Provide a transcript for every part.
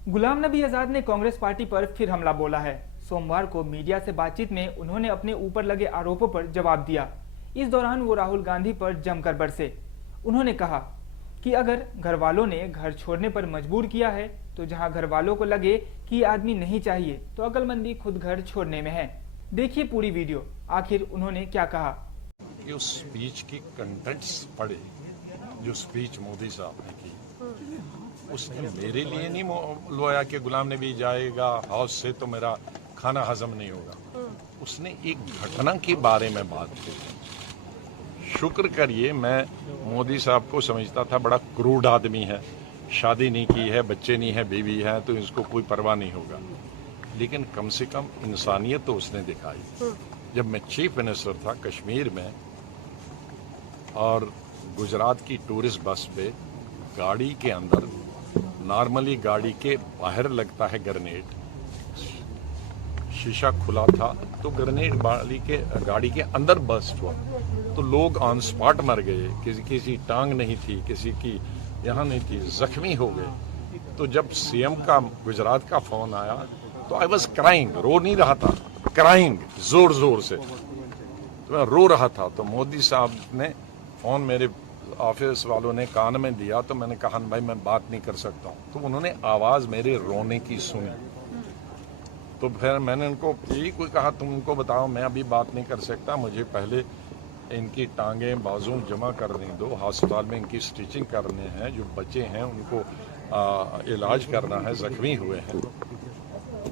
गुलाम नबी आजाद ने कांग्रेस पार्टी पर फिर हमला बोला है। सोमवार को मीडिया से बातचीत में उन्होंने अपने ऊपर लगे आरोपों पर जवाब दिया। इस दौरान वो राहुल गांधी पर जमकर बरसे। उन्होंने कहा कि अगर घर वालों ने घर छोड़ने पर मजबूर किया है तो जहां घर वालों को लगे कि ये आदमी नहीं चाहिए तो अक्लमंदी खुद घर छोड़ने में है। देखिए पूरी वीडियो, आखिर उन्होंने क्या कहा। कि उस स्पीच की कंटेंट्स पढ़े जो स्पीच मोदी साहब ने की, उसने मेरे लिए नहीं लोया कि गुलाम नबी जाएगा हाउस से तो मेरा खाना हजम नहीं होगा। उसने एक घटना के बारे में बात की। शुक्र करिए, मैं मोदी साहब को समझता था बड़ा क्रूड आदमी है, शादी नहीं की है, बच्चे नहीं है, बीवी है, तो इसको कोई परवाह नहीं होगा। लेकिन कम से कम इंसानियत तो उसने दिखाई। जब मैं चीफ मिनिस्टर था कश्मीर में और गुजरात की टूरिस्ट बस पे गाड़ी के अंदर, नॉर्मली गाड़ी के बाहर लगता है ग्रेनेड, शीशा खुला था तो ग्रेनेड गाड़ी के अंदर बस्ट हुआ तो लोग ऑन स्पॉट मर गए। किसी टांग नहीं थी, किसी की यहाँ नहीं थी, जख्मी हो गए। तो जब सीएम का गुजरात का फोन आया तो आई वॉज क्राइंग, रो नहीं रहा था, क्राइंग जोर जोर से, तो मैं रो रहा था। तो मोदी साहब ने फोन मेरे ऑफिस वालों ने कान में दिया तो मैंने कहा भाई मैं बात नहीं कर सकता हूँ। तो उन्होंने आवाज मेरे रोने की सुनी। तो फिर मैंने उनको यही कोई कहा तुम उनको बताओ मैं अभी बात नहीं कर सकता, मुझे पहले इनकी टांगें बाजू जमा करने दो, अस्पताल में इनकी स्टिचिंग करने हैं, जो बच्चे हैं उनको इलाज करना है, जख्मी हुए हैं।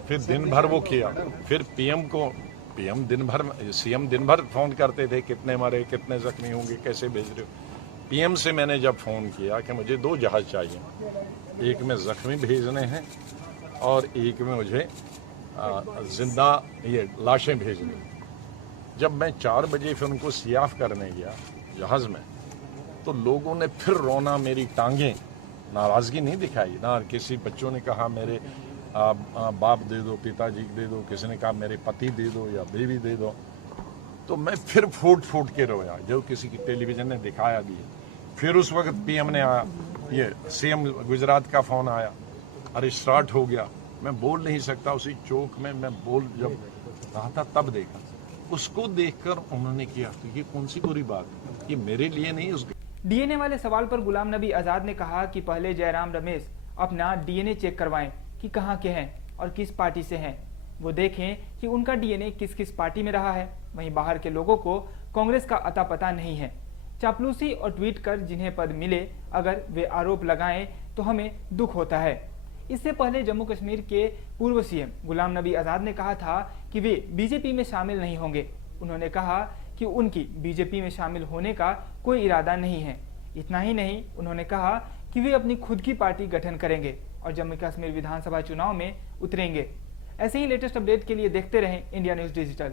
फिर दिन भर वो किया। फिर पीएम दिन भर, सीएम दिन भर फोन करते थे कितने मरे, कितने जख्मी होंगे, कैसे भेज रहे हो। पीएम से मैंने जब फोन किया कि मुझे 2 जहाज चाहिए, एक में जख्मी भेजने हैं और एक में मुझे जिंदा ये लाशें भेजनी। जब मैं 4 बजे फिर उनको सियाफ करने गया जहाज में तो लोगों ने फिर रोना, मेरी टांगें, नाराजगी नहीं दिखाई ना। किसी बच्चों ने कहा मेरे बाप दे दो, पिताजी दे दो, किसी ने कहा मेरे पति दे दो या बीवी दे दो। तो मैं फिर फूट फूट के रोया, जो किसी की टेलीविजन ने दिखाया भी है। फिर उस वक्त पीएम ने आया, ये सीएम गुजरात का फोन आया, अरे स्टार्ट हो गया। मैं बोल नहीं सकता, उसी चौक में मैं जब रहा था तब देखा। उसको देखकर उन्होंने किया तो ये कौन सी बुरी बात, ये मेरे लिए नहीं। उस डीएनए वाले सवाल पर गुलाम नबी आजाद ने कहा कि पहले जयराम रमेश अपना डीएनए चेक करवाएं कि कहां के हैं और किस पार्टी से हैं। वो देखें कि उनका डीएनए किस किस पार्टी में रहा है। वहीं बाहर के लोगों को कांग्रेस का अता पता नहीं है। चापलूसी और ट्वीट कर जिन्हें पद मिले अगर वे आरोप लगाएं तो हमें दुख होता है। इससे पहले जम्मू कश्मीर के पूर्व सीएम गुलाम नबी आजाद ने कहा था कि वे बीजेपी में शामिल नहीं होंगे। उन्होंने कहा कि उनकी बीजेपी में शामिल होने का कोई इरादा नहीं है। इतना ही नहीं, उन्होंने कहा कि वे अपनी खुद की पार्टी गठन करेंगे और जम्मू कश्मीर विधानसभा चुनाव में उतरेंगे। ऐसे ही लेटेस्ट अपडेट के लिए देखते रहें इंडिया न्यूज डिजिटल।